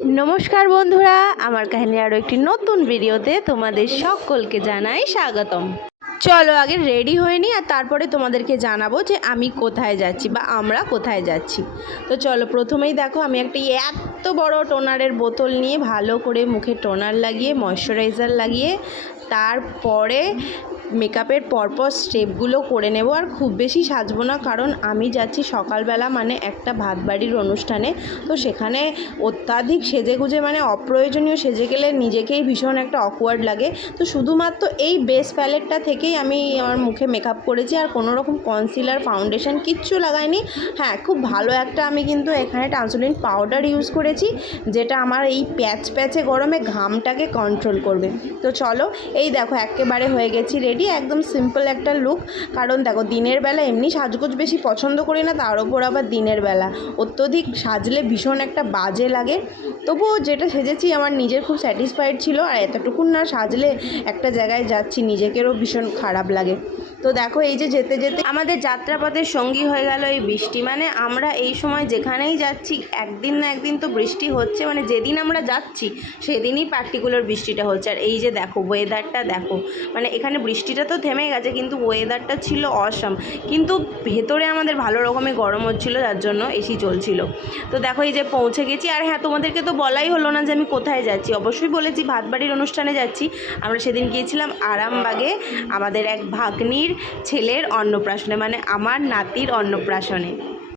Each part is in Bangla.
নমস্কার বন্ধুরা, আমার কাহিনী আরও একটি নতুন ভিডিওতে তোমাদের সকলকে জানাই স্বাগতম। চলো আগে রেডি হয়ে নিই আর তারপরে তোমাদেরকে জানাবো যে আমি কোথায় যাচ্ছি বা আমরা কোথায় যাচ্ছি। তো চলো, প্রথমেই দেখো আমি একটা এত বড় টোনারের বোতল নিয়ে ভালো করে মুখে টোনার লাগিয়ে ময়শ্চারাইজার লাগিয়ে তারপরে মেকআপের পরপর স্টেপগুলো করে নেব। আর খুব বেশি সাজবো না, কারণ আমি যাচ্ছি সকালবেলা মানে একটা ভাত বাড়ির অনুষ্ঠানে। তো সেখানে অত্যাধিক সেজেগুজে মানে অপ্রয়োজনীয় সেজে গেলে নিজেকেই ভীষণ একটা অকওয়ার্ড লাগে। তো শুধুমাত্র এই বেস প্যালেটটা থেকেই আমি আমার মুখে মেকআপ করেছি, আর কোনো রকম কনসিলার ফাউন্ডেশন কিচ্ছু লাগাইনি। হ্যাঁ, খুব ভালো একটা আমি কিন্তু এখানে ট্রান্সলুসেন্ট পাউডার ইউজ করেছি, যেটা আমার এই প্যাচে গরমে ঘামটাকে কন্ট্রোল করবে। তো চলো, এই দেখো একেবারে হয়ে গেছি রেডি। একদম সিম্পল একটা লুক, কারণ দেখো দিনের বেলা এমনি সাজগোজ বেশি পছন্দ করি না, তার ওপর আবার দিনের বেলা অত্যধিক সাজলে ভীষণ একটা বাজে লাগে। তবুও যেটা সেজেছি আমার নিজের খুব স্যাটিসফাইড ছিল, আর এতটুকুন না সাজলে একটা জায়গায় যাচ্ছি নিজেকেরও ভীষণ খারাপ লাগে। তো দেখো এই যে যেতে যেতে আমাদের যাত্রাপথের সঙ্গী হয়ে গেল এই বৃষ্টি। মানে আমরা এই সময় যেখানেই যাচ্ছি একদিন না একদিন তো বৃষ্টি হচ্ছে, মানে যেদিন আমরা যাচ্ছি সেদিনই পার্টিকুলার বৃষ্টিটা হচ্ছে। আর এই যে দেখো ওয়েদারটা দেখো, মানে এখানে বৃষ্টিটা তো থেমে গেছে কিন্তু ওয়েদারটা ছিল অসাম। কিন্তু ভেতরে আমাদের ভালো রকমের গরম হচ্ছিলো, যার জন্য এসি চলছিল। তো দেখো এই যে পৌঁছে গেছি। আর হ্যাঁ, তোমাদেরকে তো বলাই হলো না যে আমি কোথায় যাচ্ছি। অবশ্যই বলেছি, ভাত বাড়ির অনুষ্ঠানে যাচ্ছি। আমরা সেদিন গিয়েছিলাম আরামবাগে আমাদের এক ভাগ্নির ছেলের অন্নপ্রাশনে, মানে আমার নাতির অন্নপ্রাশনে।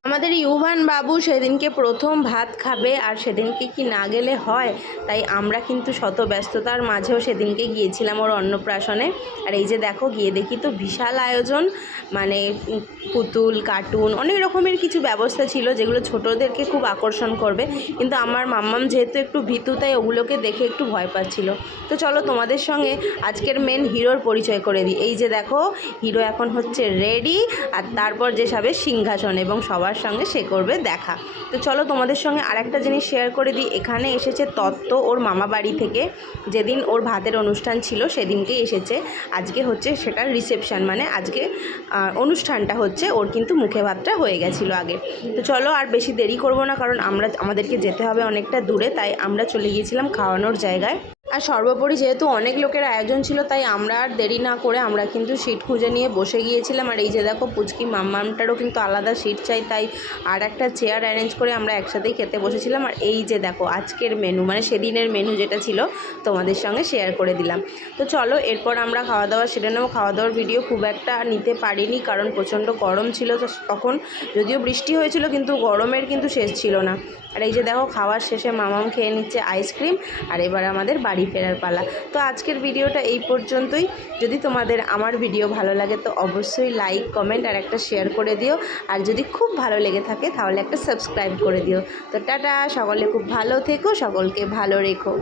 আমাদের ইউভান বাবু সেদিনকে প্রথম ভাত খাবে, আর সেদিনকে কি না গেলে হয়। তাই আমরা কিন্তু শত ব্যস্ততার মাঝেও সেদিনকে গিয়েছিলাম ওর অন্নপ্রাশনে। আর এই যে দেখো গিয়ে দেখি তো বিশাল আয়োজন, মানে পুতুল কার্টুন অনেক রকমের কিছু ব্যবস্থা ছিল, যেগুলো ছোটদেরকে খুব আকর্ষণ করবে। কিন্তু আমার মাম্মাম যেহেতু একটু ভীতু, তাই ওগুলোকে দেখে একটু ভয় পাচ্ছিল। তো চলো তোমাদের সঙ্গে আজকের মেন হিরোর পরিচয় করে দিই। এই যে দেখো, হিরো এখন হচ্ছে রেডি, আর তারপর যে সবে সিংহাসন এবং সবার সঙ্গে সে করবে দেখা। তো চলো তোমাদের সঙ্গে আরেকটা জিনিস শেয়ার করে দিই। এখানে এসেছে তত্ত্ব ওর মামা বাড়ি থেকে, যেদিন ওর ভাতের অনুষ্ঠান ছিল সেদিনকেই এসেছে। আজকে হচ্ছে সেটার রিসেপশন, মানে আজকে অনুষ্ঠানটা হচ্ছে ওর, কিন্তু মুখে ভাতটা হয়ে গেছিলো আগে। তো চলো আর বেশি দেরি করব না, কারণ আমাদেরকে যেতে হবে অনেকটা দূরে, তাই আমরা চলে গিয়েছিলাম খাওয়ানোর জায়গায়। আর সর্বোপরি যেহেতু অনেক লোকের আয়োজন ছিল, তাই আমরা আর দেরি না করে আমরা কিন্তু সিট খুঁজে নিয়ে বসে গিয়েছিলাম। আর এই যে দেখো পুচকি মাম্মামটারও কিন্তু আলাদা সিট চাই, তাই আর একটা চেয়ার অ্যারেঞ্জ করে আমরা একসাথেই খেতে বসেছিলাম। আর এই যে দেখো আজকের মেনু, মানে সেদিনের মেনু যেটা ছিল তোমাদের সঙ্গে শেয়ার করে দিলাম। তো চলো এরপর আমরা খাওয়া দাওয়া সেরে নেবো। খাওয়া দাওয়ার ভিডিও খুব একটা নিতে পারিনি, কারণ প্রচণ্ড গরম ছিল তখন। যদিও বৃষ্টি হয়েছিল কিন্তু গরমের কিন্তু শেষ ছিল না। আর এই যে দেখো খাওয়ার শেষে মামাম খেয়ে নিচ্ছে আইসক্রিম, আর এবার আমাদের বাড়ি ফেরার পালা। তো আজকের ভিডিওটা এই পর্যন্তই। যদি তোমাদের আমার ভিডিও ভালো লাগে তো অবশ্যই লাইক কমেন্ট আর একটা শেয়ার করে দিও। আর যদি খুব ভালো লেগে থাকে তাহলে একটা সাবস্ক্রাইব করে দিও। তো টাটা, সকলে খুব ভালো থেকো, সকলকে ভালো রেখো।